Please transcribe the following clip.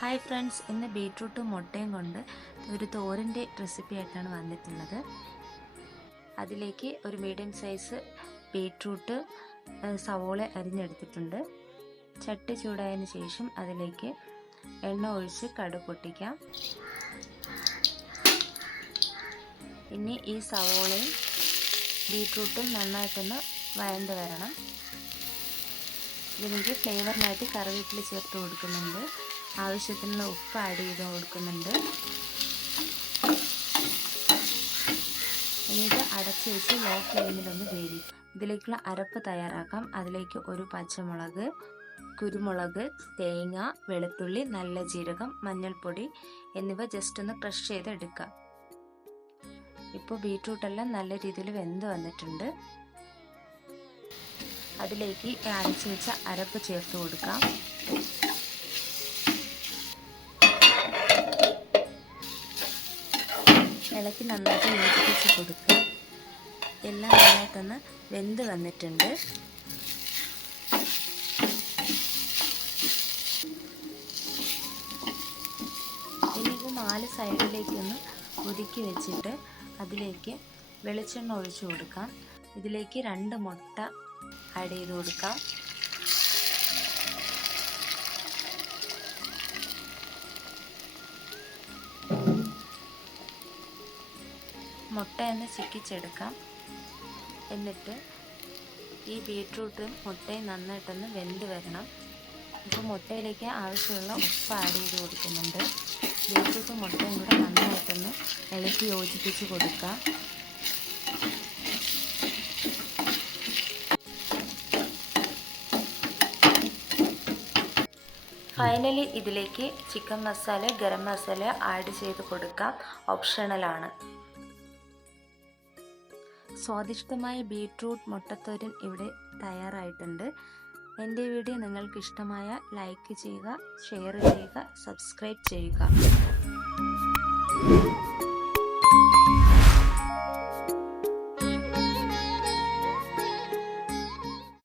Hi friends, ഇന്ന് ബീട്രൂട്ടും മുട്ടയും കൊണ്ട് ഒരു തോരൻ്റെ റെസിപ്പി ആയിട്ടാണ് വന്നിട്ടുള്ളത്. അതിലേക്ക് ഒരു മീഡിയം സൈസ് ബീട്രൂട്ട് സവോള അരിഞ്ഞെടുത്തിട്ടുണ്ട്. ചട്ടി ചൂടായതിനു ശേഷം അതിലേക്ക് എണ്ണ ഒഴിച്ച് കടുക് പൊട്ടിക്കാം. ഇനി ഈ സവോളയും ബീട്രൂട്ടും നന്നായിട്ടൊന്ന് വഴണ്ട് വരണം. ഇതിലേക്ക് ഫ്ലേവറിനായിട്ട് കറിവേപ്പില ചേർത്ത് കൊടുക്കുന്നുണ്ട്. ആവശ്യത്തിനുള്ള ഉപ്പ് ആഡ് ചെയ്ത് കൊടുക്കുന്നുണ്ട്. ഇനി ഇത് അടച്ച് വെച്ച് ലോ ഫ്ലെയിമിലൊന്ന് വേവിക്കും. ഇതിലേക്കുള്ള അരപ്പ് തയ്യാറാക്കാം. അതിലേക്ക് ഒരു പച്ചമുളക്, കുരുമുളക്, തേങ്ങ, വെളുത്തുള്ളി, നല്ല ജീരകം, മഞ്ഞൾപ്പൊടി എന്നിവ ജസ്റ്റ് ഒന്ന് ക്രഷ് ചെയ്ത് എടുക്കാം. ഇപ്പോൾ ബീട്രൂട്ടെല്ലാം നല്ല രീതിയിൽ വെന്ത് വന്നിട്ടുണ്ട്. അതിലേക്ക് അരച്ച് വെച്ച അരപ്പ് ചേർത്ത് കൊടുക്കാം. ഇളക്കി നന്നായിട്ട് യോജിപ്പിച്ച് കൊടുക്കുക. എല്ലാം നന്നായിട്ടൊന്ന് വെന്ത് വന്നിട്ടുണ്ട്. ഇനി ഇത് 4 സൈഡിലേക്കൊന്ന് ഒതുക്കി വെച്ചിട്ട് അതിലേക്ക് വെളിച്ചെണ്ണ ഒഴിച്ചു കൊടുക്കാം. ഇതിലേക്ക് 2 മുട്ട ആഡ് ചെയ്ത് കൊടുക്കാം. മുട്ടയൊന്ന് ചിക്കിച്ചെടുക്കാം. എന്നിട്ട് ഈ ബീട്രൂട്ടും മുട്ടയും നന്നായിട്ടൊന്ന് വെന്ത് വരണം. ഇപ്പോൾ മുട്ടയിലേക്ക് ആവശ്യമുള്ള ഉപ്പ് ആഡ് ചെയ്ത് കൊടുക്കുന്നുണ്ട്. ബീട്രൂട്ടും മുട്ടയും കൂടെ നന്നായിട്ടൊന്ന് ഇളക്കി യോജിപ്പിച്ച് കൊടുക്കാം. ഫൈനലി ഇതിലേക്ക് ചിക്കൻ മസാല, ഗരം മസാല ആഡ് ചെയ്ത് കൊടുക്കാം. ഓപ്ഷണലാണ്. സ്വാദിഷ്ടമായ ബീട്രൂട്ട് മുട്ടത്തോരൻ ഇവിടെ തയ്യാറായിട്ടുണ്ട്. എൻ്റെ വീഡിയോ നിങ്ങൾക്ക് ഇഷ്ടമായ ലൈക്ക് ചെയ്യുക, ഷെയർ ചെയ്യുക, സബ്സ്ക്രൈബ് ചെയ്യുക.